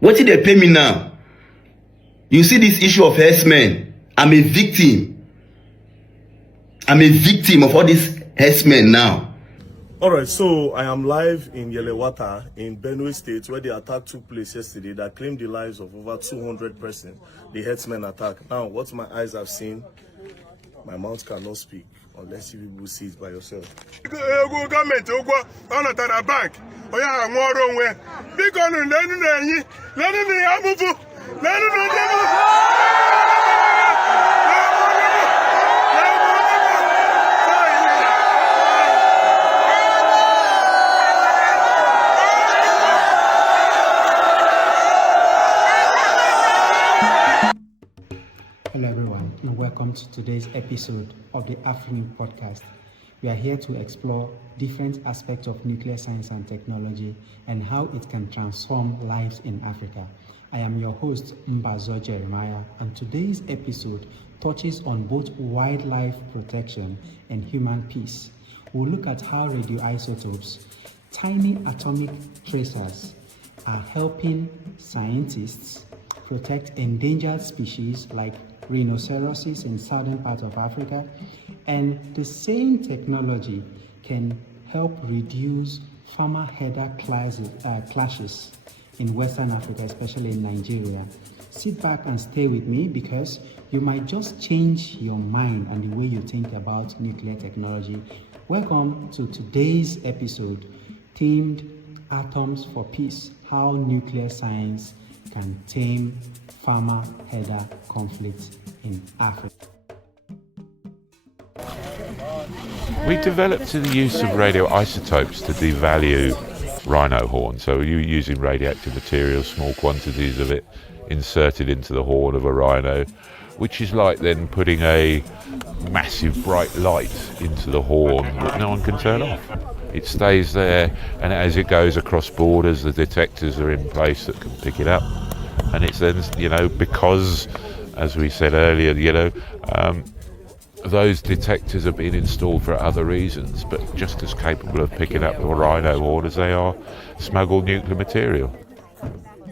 What did they pay me now? You see this issue of herdsmen. I'm a victim. I'm a victim of all these herdsmen now. Alright, so I am live in Yelewata in Benue State, where the attack took place yesterday that claimed the lives of over 200 persons, the herdsmen attack. Now, what my eyes have seen, my mouth cannot speak unless you people see it by yourself. Government, on a bank. Oh yeah, Hello everyone, and welcome to today's episode of the Afternoon Podcast. We are here to explore different aspects of nuclear science and technology and how it can transform lives in Africa. I am your host, Mbazo Jeremiah, and today's episode touches on both wildlife protection and human peace. We'll look at how radioisotopes, tiny atomic tracers, are helping scientists protect endangered species like rhinoceroses in southern part of Africa, and the same technology can help reduce farmer-herder clashes in Western Africa, especially in Nigeria. Sit back and stay with me because you might just change your mind and the way you think about nuclear technology. Welcome to today's episode, themed Atoms for Peace, how nuclear science can tame farmer-herder conflicts in Africa. We developed the use of radioisotopes to devalue rhino horn. So you're using radioactive material, small quantities of it, inserted into the horn of a rhino, which is like then putting a massive bright light into the horn that no one can turn off. It stays there, and as it goes across borders, the detectors are in place that can pick it up. And it's then, because, as we said earlier, those detectors are being installed for other reasons, but just as capable of picking up the rhino horn as they are smuggled nuclear material.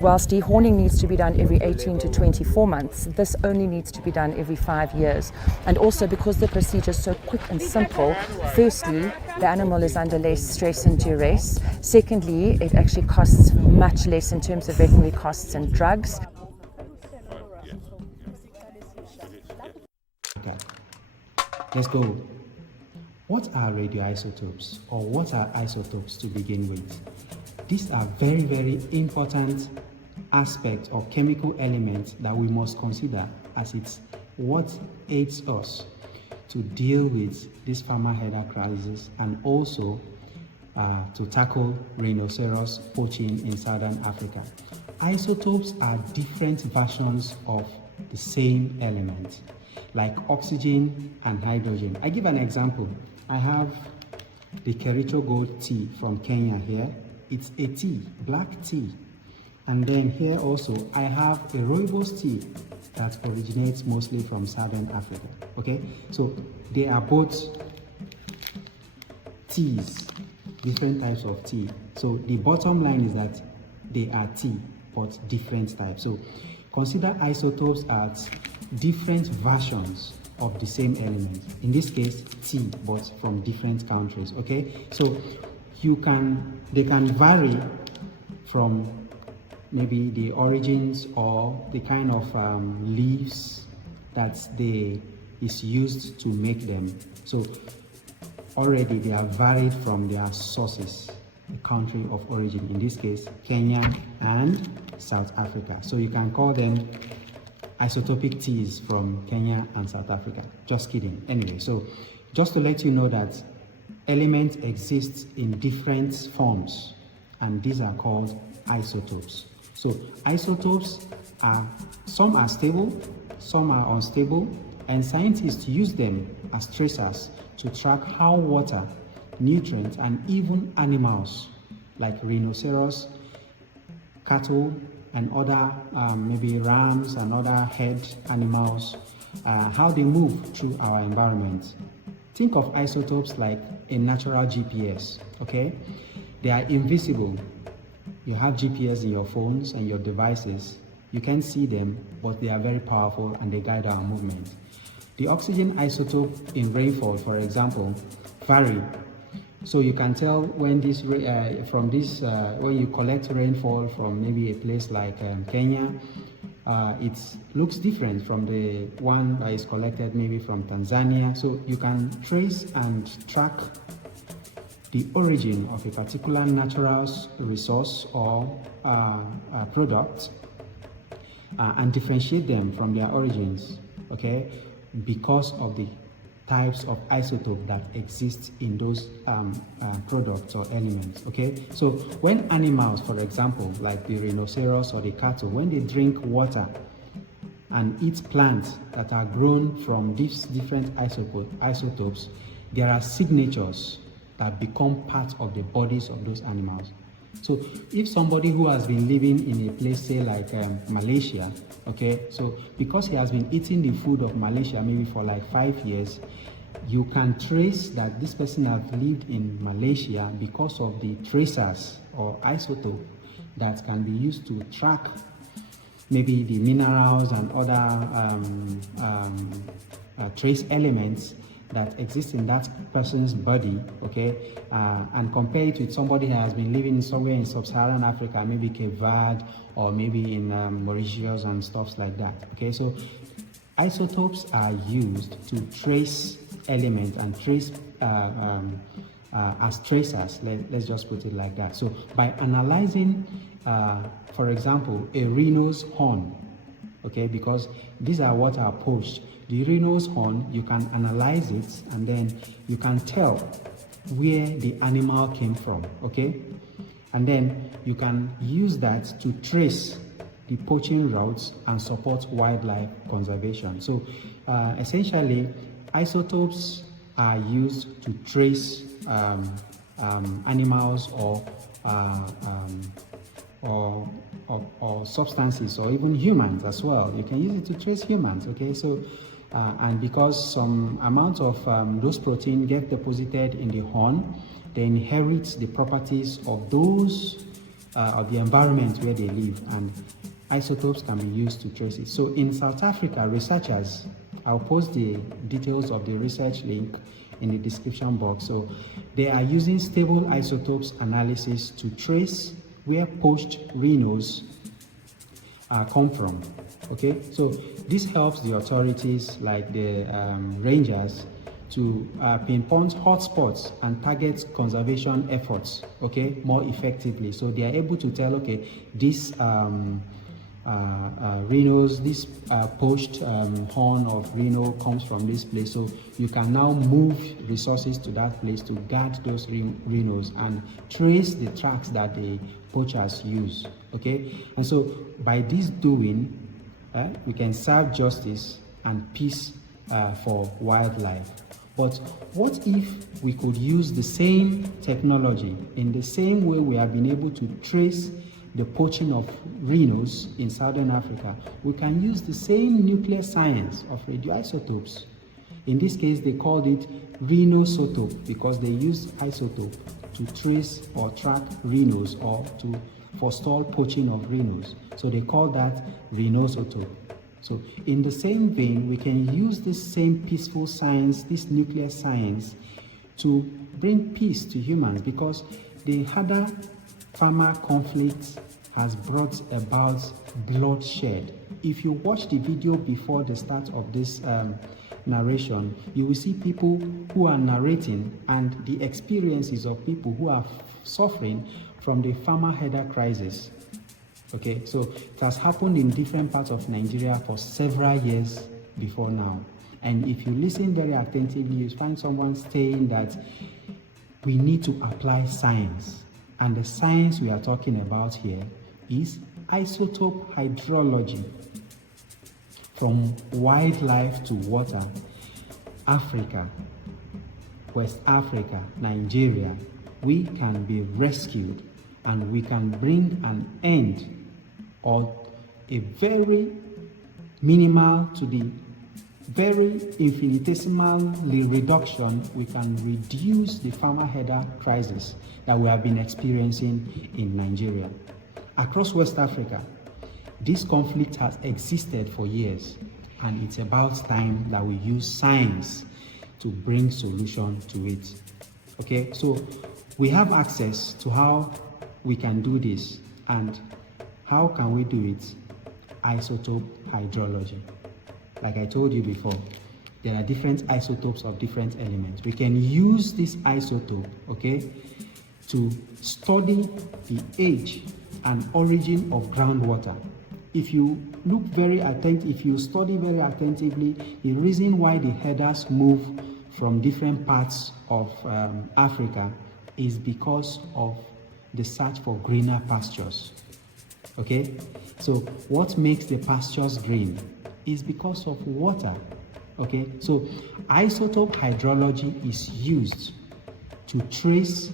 Whilst dehorning needs to be done every 18 to 24 months, this only needs to be done every 5 years. And also because the procedure is so quick and simple, firstly, the animal is under less stress and duress. Secondly, it actually costs much less in terms of veterinary costs and drugs. Okay. Let's go. What are radioisotopes, or what are isotopes to begin with? These are very, very important aspects or chemical elements that we must consider, as it's what aids us to deal with this farmer-herder crisis and also to tackle rhinoceros poaching in southern Africa. Isotopes are different versions of the same element, like oxygen and hydrogen. I give an example. I have the Kericho Gold tea from Kenya here. It's a tea, black tea. And then here also, I have a rooibos tea that originates mostly from southern Africa, okay? So they are both teas, different types of tea. So the bottom line is that they are tea, but different types. So consider isotopes as different versions of the same element. In this case, tea, but from different countries, okay? So they can vary from maybe the origins or the kind of leaves that is used to make them. So already they are varied from their sources, the country of origin, in this case Kenya and South Africa. So you can call them isotopic teas from Kenya and South Africa. Just kidding. Anyway, so just to let you know that elements exist in different forms, and these are called isotopes. So isotopes some are stable, some are unstable, and scientists use them as tracers to track how water, nutrients, and even animals like rhinoceros, cattle, and other maybe rams and other herd animals, how they move through our environment. Think of isotopes like a natural GPS, okay? They are invisible. You have GPS in your phones and your devices. You can see them, but they are very powerful and they guide our movement. The oxygen isotope in rainfall, for example, vary. So you can tell when this when you collect rainfall from maybe a place like Kenya, it looks different from the one that is collected maybe from Tanzania. So you can trace and track the origin of a particular natural resource or product and differentiate them from their origins, okay, because of the types of isotope that exist in those products or elements, okay? So when animals, for example, like the rhinoceros or the cattle, when they drink water and eat plants that are grown from these different isotopes, there are signatures that become part of the bodies of those animals. So if somebody who has been living in a place, say like Malaysia, okay, so because he has been eating the food of Malaysia maybe for like 5 years, you can trace that this person has lived in Malaysia because of the tracers or isotope that can be used to track maybe the minerals and other trace elements that exist in that person's body, okay, and compare it with somebody who has been living somewhere in sub-Saharan Africa, maybe Cape Verde or maybe in Mauritius and stuff like that, okay. So isotopes are used to trace elements and trace as tracers, let's just put it like that. So by analyzing, for example, a rhino's horn, okay, because these are what are poached. The rhino's horn, you can analyze it and then you can tell where the animal came from, okay? And then you can use that to trace the poaching routes and support wildlife conservation. So essentially, isotopes are used to trace animals or substances, or even humans as well. You can use it to trace humans, okay? So and because some amount of those protein get deposited in the horn, they inherit the properties of those of the environment where they live, and isotopes can be used to trace it. So in South Africa, researchers, I'll post the details of the research link in the description box. So they are using stable isotopes analysis to trace where poached rhinos come from, okay? So this helps the authorities like the rangers to pinpoint hotspots and target conservation efforts, okay, more effectively. So they are able to tell, okay, this rhinos, this poached horn of rhino comes from this place. So you can now move resources to that place to guard those rhinos and trace the tracks that the poachers use, okay? And so by this doing, we can serve justice and peace for wildlife. But what if we could use the same technology in the same way we have been able to trace the poaching of rhinos in Southern Africa? We can use the same nuclear science of radioisotopes. In this case, they called it Rhinosotope because they used isotope to trace or track rhinos or to forestall poaching of rhinos. So they call that Rhinosotope. So in the same vein, we can use this same peaceful science, this nuclear science, to bring peace to humans, because the harder farmer conflict has brought about bloodshed. If you watch the video before the start of this narration, you will see people who are narrating and the experiences of people who are suffering from the farmer header crisis. Okay, so it has happened in different parts of Nigeria for several years before now. And if you listen very attentively, you find someone saying that we need to apply science. And the science we are talking about here is isotope hydrology. From wildlife to water, Africa, West Africa, Nigeria, we can be rescued and we can bring an end, or a very minimal to the very infinitesimally reduction, we can reduce the farmer header crisis that we have been experiencing in Nigeria. across West Africa, this conflict has existed for years, and it's about time that we use science to bring solution to it. Okay, so we have access to how we can do this, and how can we do it? Isotope hydrology. Like I told you before, there are different isotopes of different elements. We can use this isotope, okay, to study the age and origin of groundwater. If you look very attentive, if you study very attentively, the reason why the headers move from different parts of Africa is because of the search for greener pastures. Okay, so what makes the pastures green is because of water. Okay, so isotope hydrology is used to trace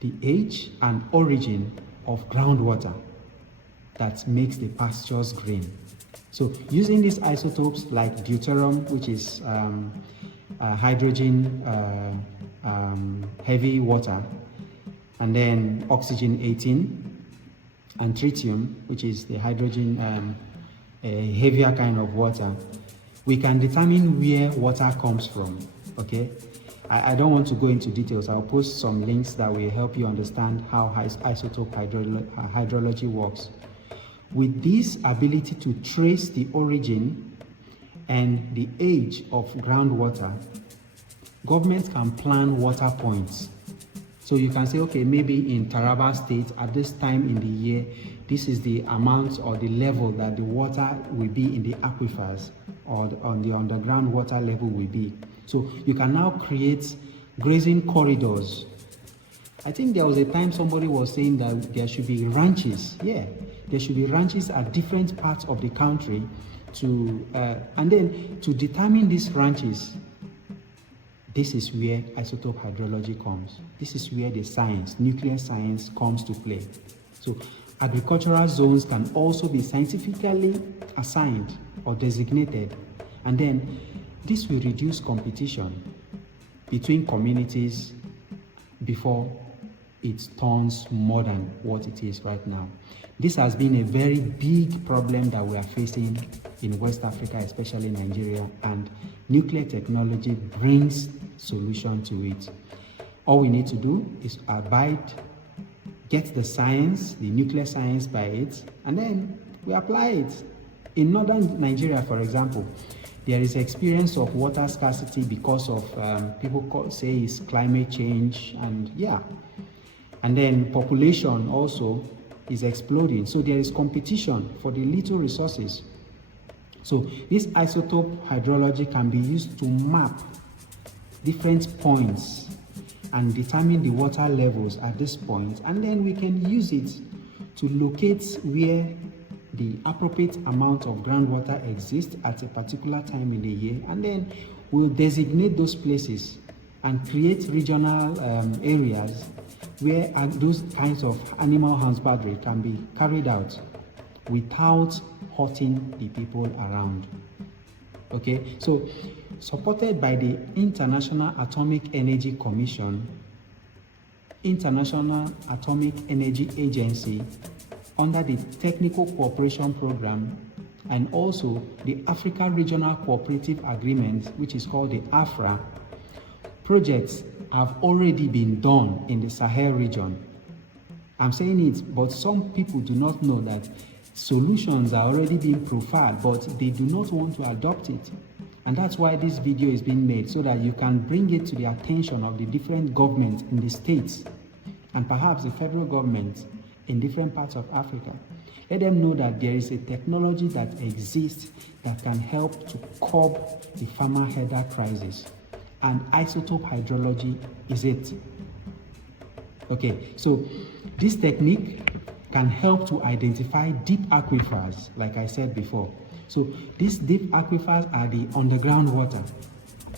the age and origin of groundwater that makes the pastures green. So using these isotopes like deuterium, which is hydrogen heavy water, and then oxygen 18, and tritium, which is the hydrogen heavier kind of water, we can determine where water comes from. Okay, I don't want to go into details. I'll post some links that will help you understand how isotope hydrology works. With this ability to trace the origin and the age of groundwater, governments can plan water points. So you can say, okay, maybe in Taraba State at this time in the year, this is the amount or the level that the water will be in the aquifers, or on the underground water level will be. So you can now create grazing corridors. I think there was a time somebody was saying that there should be ranches. Yeah, there should be ranches at different parts of the country and then to determine these ranches. This is where isotope hydrology comes. This is where the science, nuclear science, comes to play. So agricultural zones can also be scientifically assigned or designated, and then this will reduce competition between communities before it turns more than what it is right now. This has been a very big problem that we are facing in West Africa, especially Nigeria, and nuclear technology brings solution to it. All we need to do is get the science, the nuclear science by it, and then we apply it. In northern Nigeria, for example, there is experience of water scarcity because of people say it's climate change, and yeah. And then population also is exploding. So there is competition for the little resources. So this isotope hydrology can be used to map different points and determine the water levels at this point, and then we can use it to locate where the appropriate amount of groundwater exists at a particular time in the year, and then we'll designate those places and create regional areas where those kinds of animal husbandry can be carried out without hurting the people around. Okay, so supported by the International Atomic Energy Commission, International Atomic Energy Agency, under the Technical Cooperation Program, and also the Africa Regional Cooperative Agreement, which is called the AFRA, projects have already been done in the Sahel region. I'm saying it, but some people do not know that solutions are already being profiled, but they do not want to adopt it. And that's why this video is being made, so that you can bring it to the attention of the different governments in the states and perhaps the federal government in different parts of Africa. Let them know that there is a technology that exists that can help to curb the farmer header crisis. And isotope hydrology is it. Okay, so this technique can help to identify deep aquifers, like I said before. So these deep aquifers are the underground water,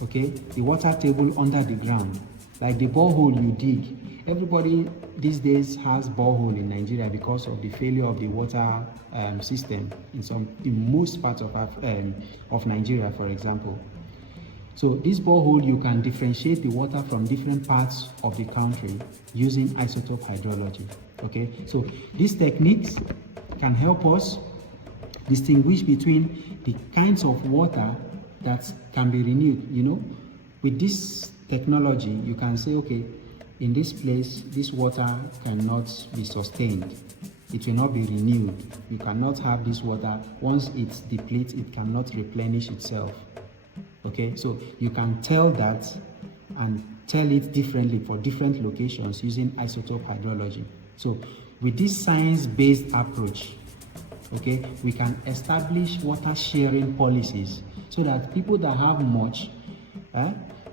okay? The water table under the ground, like the borehole you dig. Everybody these days has borehole in Nigeria because of the failure of the water system in most parts of Nigeria, for example. So this borehole, you can differentiate the water from different parts of the country using isotope hydrology. Okay, so these techniques can help us distinguish between the kinds of water that can be renewed. You know, with this technology, you can say, okay, in this place, this water cannot be sustained. It will not be renewed. You cannot have this water. Once it depletes, it cannot replenish itself. Okay, so you can tell that and tell it differently for different locations using isotope hydrology. So with this science-based approach, okay, we can establish water sharing policies so that people that have much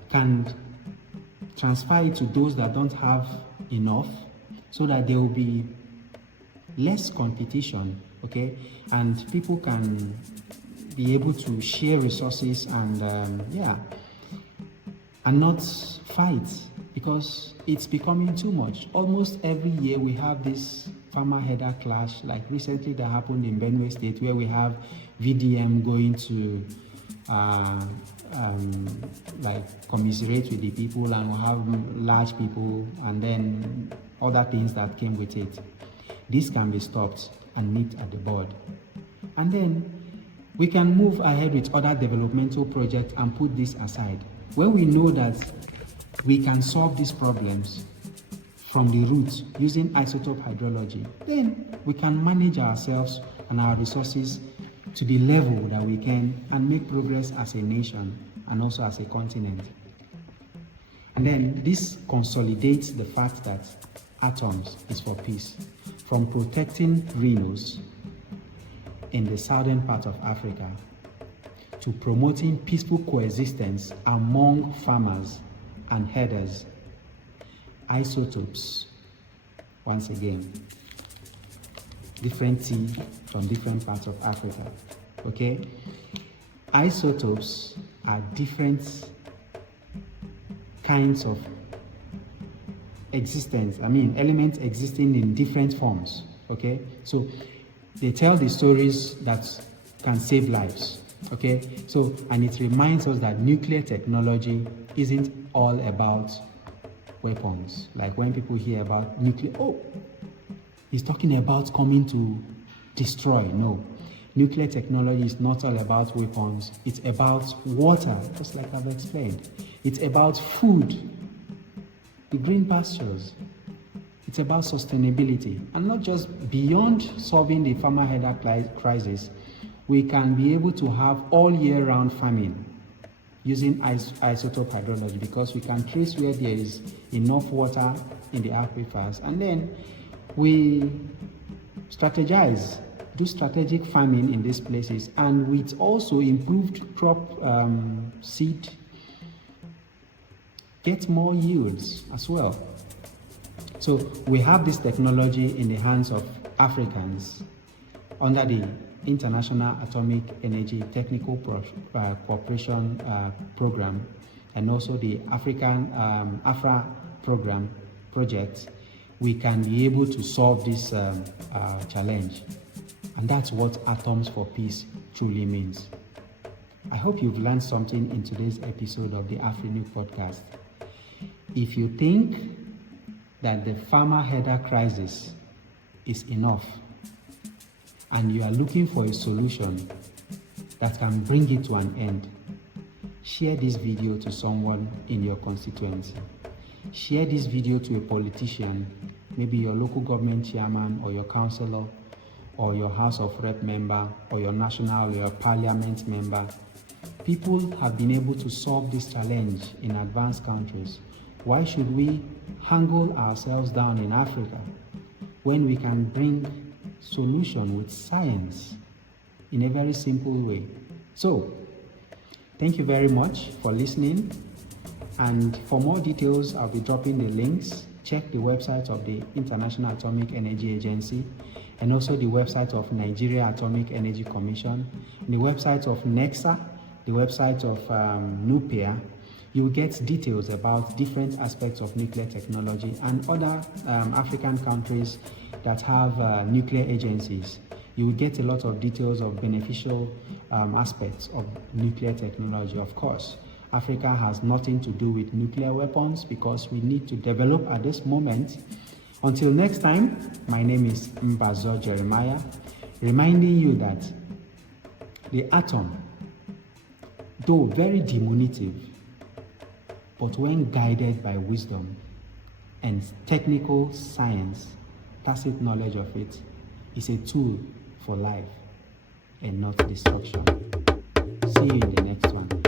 can transfer it to those that don't have enough, so that there will be less competition, okay, and people can be able to share resources and and not fight, because it's becoming too much. Almost every year we have this farmer header clash, like recently that happened in Benue State, where we have VDM going to like commiserate with the people, and we'll have large people and then other things that came with it. This can be stopped and nipped at the bud. And then we can move ahead with other developmental projects and put this aside. When we know that we can solve these problems from the root using isotope hydrology, then we can manage ourselves and our resources to the level that we can and make progress as a nation and also as a continent. And then this consolidates the fact that Atoms is for peace, from protecting rhinos in the southern part of Africa to promoting peaceful coexistence among farmers and herders. Isotopes, once again, different tea from different parts of Africa, okay? Isotopes are different kinds of existence, elements existing in different forms, okay? So they tell the stories that can save lives, okay? So, and it reminds us that nuclear technology isn't all about weapons. Like when people hear about nuclear, oh, he's talking about coming to destroy. No, nuclear technology is not all about weapons. It's about water, just like I've explained. It's about food, the green pastures. It's about sustainability, and not just beyond solving the farmer header crisis. We can be able to have all year round farming using isotope hydrology, because we can trace where there is enough water in the aquifers, and then we strategize, do strategic farming in these places, and with also improved crop seed, get more yields as well. So we have this technology in the hands of Africans under the International Atomic Energy Technical Cooperation Program, and also the African AFRA project. We can be able to solve this challenge, and that's what Atoms for Peace truly means. I hope you've learned something in today's episode of the AfriNuke podcast. If you think that the farmer header crisis is enough, and you are looking for a solution that can bring it to an end, share this video to someone in your constituency. Share this video to a politician, maybe your local government chairman or your councillor or your House of Rep member or your national or your parliament member. People have been able to solve this challenge in advanced countries. Why should we haggle ourselves down in Africa when we can bring solution with science in a very simple way? So, thank you very much for listening. And for more details, I'll be dropping the links. Check the website of the International Atomic Energy Agency, and also the website of Nigeria Atomic Energy Commission, the website of NEXA, the website of NUPEA. You will get details about different aspects of nuclear technology and other African countries that have nuclear agencies. You will get a lot of details of beneficial aspects of nuclear technology, of course. Africa has nothing to do with nuclear weapons because we need to develop at this moment. Until next time, my name is Mbazo Jeremiah, reminding you that the atom, though very diminutive, but when guided by wisdom and technical science, tacit knowledge of it, is a tool for life and not destruction. See you in the next one.